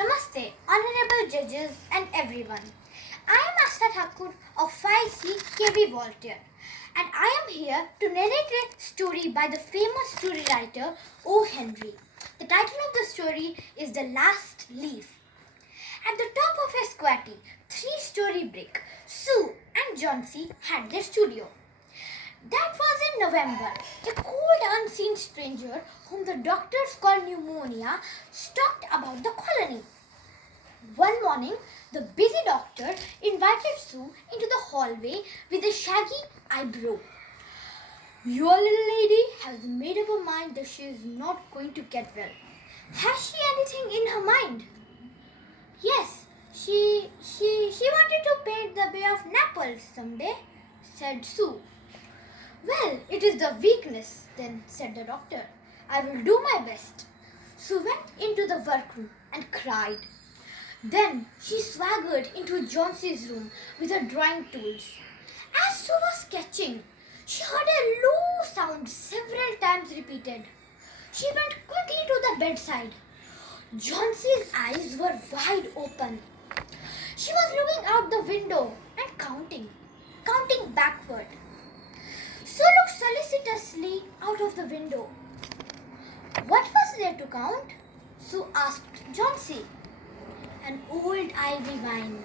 Namaste, honorable judges and everyone. I am AASTHA Thakur of 5C KB Voltaire, and I am here to narrate a story by the famous story writer O. Henry. The title of the story is The Last Leaf. At the top of a squatty, three-story brick, Sue and Johnsy had their studio. That was in November. A cold, unseen stranger, whom the doctors called pneumonia, stalked about the colony. One morning, the busy doctor invited Sue into the hallway with a shaggy eyebrow. Your little lady has made up her mind that she is not going to get well. Has she anything in her mind? Yes, she wanted to paint the Bay of Naples someday, said Sue. Well, it is the weakness, then, said the doctor. I will do my best. Sue went into the workroom and cried. Then she swaggered into Johnsy's room with her drawing tools. As Sue was sketching, she heard a low sound several times repeated. She went quickly to the bedside. Johnsy's eyes were wide open. She was looking out the window and counting backward. Sue looked solicitously out of the window. What was there to count? Sue asked Johnsy. An old ivy vine.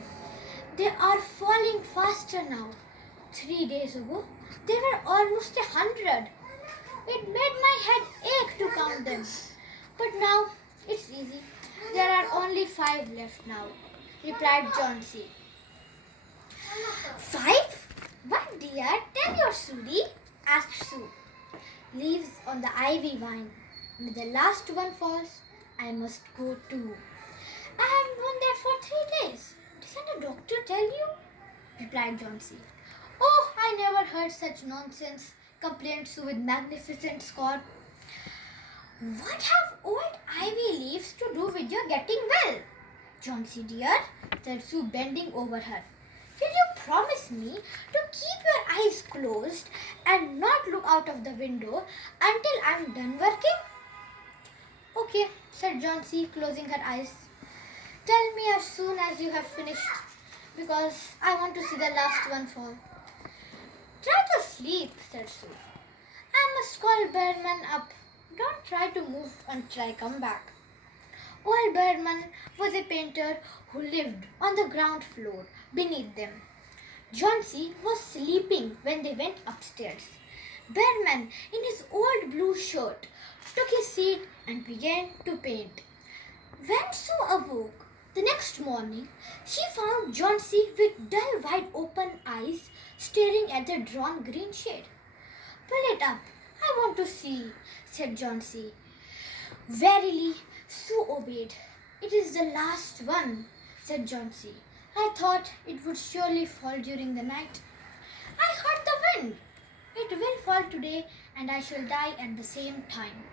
They are falling faster now. 3 days ago, there were almost 100. It made my head ache to count them. But now, it's easy. There are only 5 left now, replied Johnsy. 5? What, dear? Tell your Sudie, asked Sue. Leaves on the ivy vine. When the last one falls, I must go too. I haven't gone there for 3 days. Didn't the doctor tell you? Replied Johnsy. Oh, I never heard such nonsense, complained Sue with magnificent scorn. What have old ivy leaves to do with your getting well? Johnsy dear, said Sue bending over her. Will you promise me to keep your eyes closed and not look out of the window until I'm done working? Okay, said Johnsy, closing her eyes. Tell me as soon as you have finished, because I want to see the last one fall. Try to sleep, said Sue. I must call Bearman up. Don't try to move until I come back. Old Bearman was a painter who lived on the ground floor beneath them. Johnsy was sleeping when they went upstairs. Bearman, in his old blue shirt, took his seat and began to paint. When Sue awoke the next morning, she found Johnsy with dull, wide-open eyes staring at the drawn green shade. Pull it up. I want to see, said Johnsy. Verily, Sue obeyed. It is the last one, said Johnsy. I thought it would surely fall during the night. I heard the wind. It will fall today and I shall die at the same time.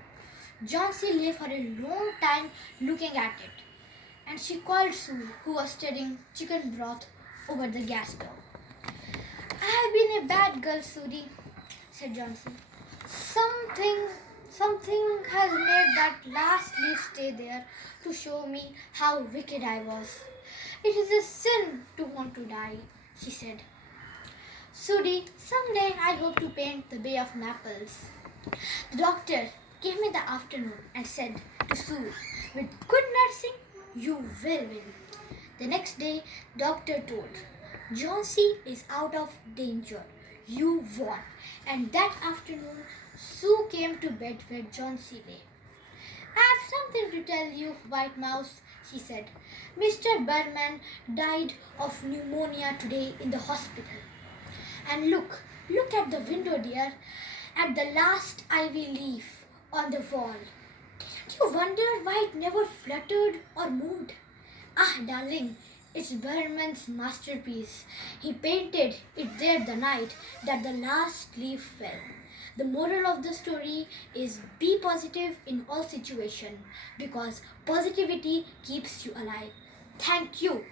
Johnsy lay for a long time looking at it, and she called Sue, who was stirring chicken broth over the gas stove. I have been a bad girl, Sudie, said Johnsy. Something has made that last leaf stay there to show me how wicked I was. It is a sin to want to die, she said. Sudie, someday I hope to paint the Bay of Naples. The doctor came in the afternoon and said to Sue, with good nursing, you will win. The next day, doctor told, Johnsy is out of danger. You won. And that afternoon, Sue came to bed where Johnsy lay. I have something to tell you, White Mouse, she said. Mr. Bearman died of pneumonia today in the hospital. And look at the window, dear, at the last ivy leaf on the wall. Didn't you wonder why it never fluttered or moved? Ah, darling, it's Bearman's masterpiece. He painted it there the night that the last leaf fell. The moral of the story is be positive in all situations because positivity keeps you alive. Thank you.